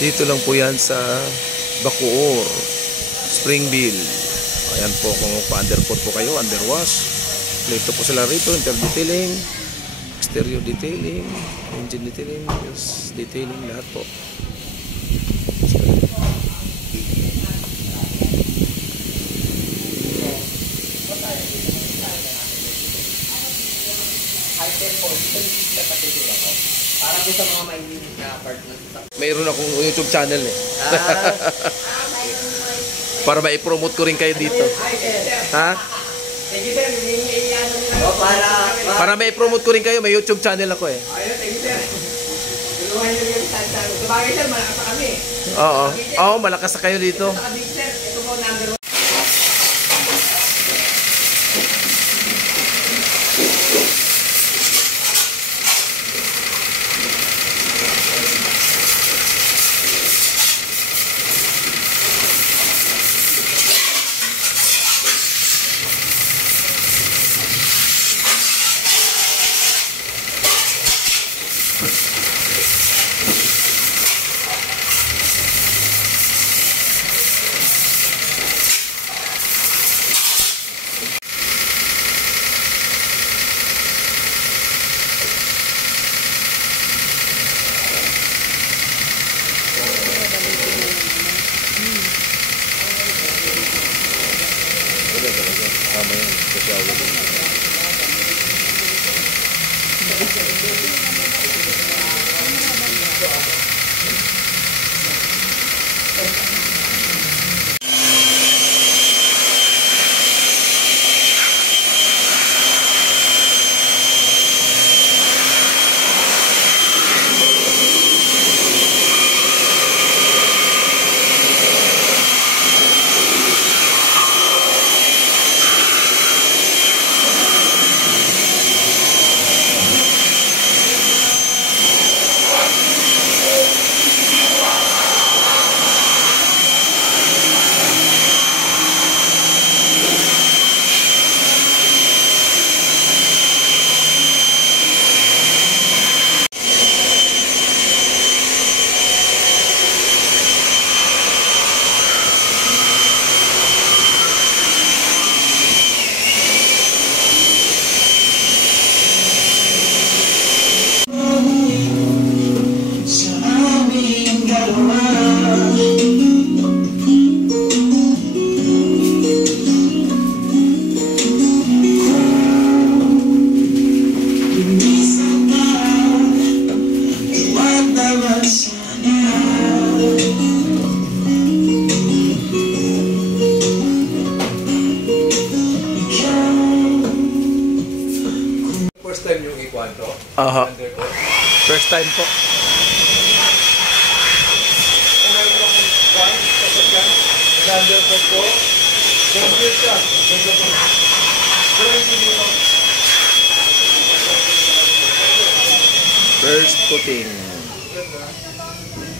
Dito lang po yan sa Bacoor, Springville. Ayan po, kung pa-undercoat po kayo, underwash. Dito po sila rito, inter-detailing, exterior detailing, engine detailing, detailing, lahat po. Para po sa mga may partner. Mayroon akong YouTube channel eh. Para ma-promote ko rin kayo dito. Ha? Thank you, sir. Para ma-promote ko rin kayo, may YouTube channel ako eh. Thank you, sir. Tulungan nyo yung sa bagay, sir, malakas pa kami. Oo. Oo, malakas na kayo dito. Sir, ito po number 1. Tama yan. Kasi ako din. First time yung ikwanto? Aha. First time po. Kung meron akong van, sasakyan, undercoat ko, complete ka. First coating.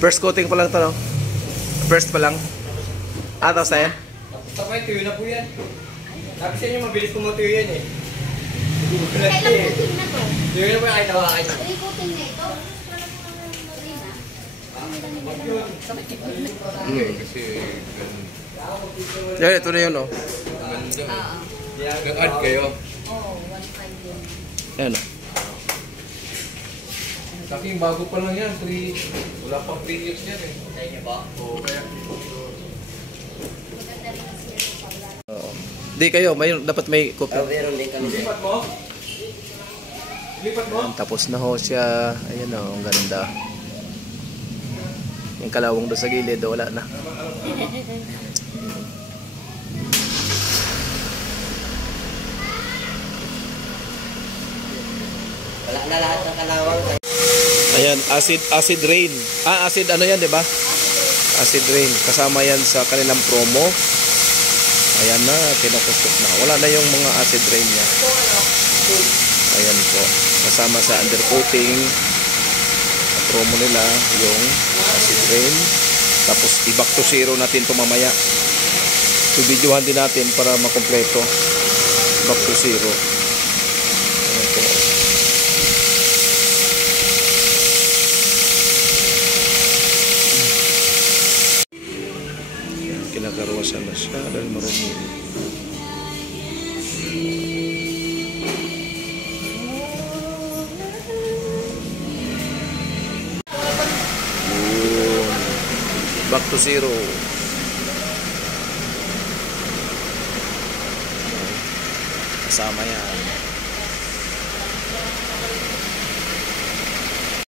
First coating pa lang ito, no? First pa lang. Tapos na yan? Tapos tuyo na po yan. Sabi sa inyo, mabilis pumutuyo yan eh. Kailang coating na to? Tuyo na po yung kahit hawakan nyo. 3 coating na ito? Kasi ganun. Yan, ito na yun, no? Nag-add kayo. Oo, 1.5 yun. Yan, no? Sa akin, bago pa lang yan. Wala pang 3 years yan eh. Sa inyo ba? Oo, kaya. Maganda rin ang zero pala. Oo. Di kayo, dapat may copy. Meron din kami. Lipat mo? Lipat mo? Ayan, tapos na ho siya. Ayan, oh, ang ganda. Yung kalawang doon sa gilid, wala na. Wala na lahat ng kalawang. Ayan, acid rain. Acid ano yan, di ba? Acid rain. Kasama yan sa kanilang promo. Ayan na, kinukustok na. Wala na yung mga acid rain niya. Ayan po. Kasama sa undercoating. Sa promo nila, yung acid rain. Tapos, i-back to zero natin ito mamaya. So, videohan din natin para makompleto. Back to zero. Ayan po. kinakarwasan na siya dahil marumi. Yun. Back to zero. Kasama yan.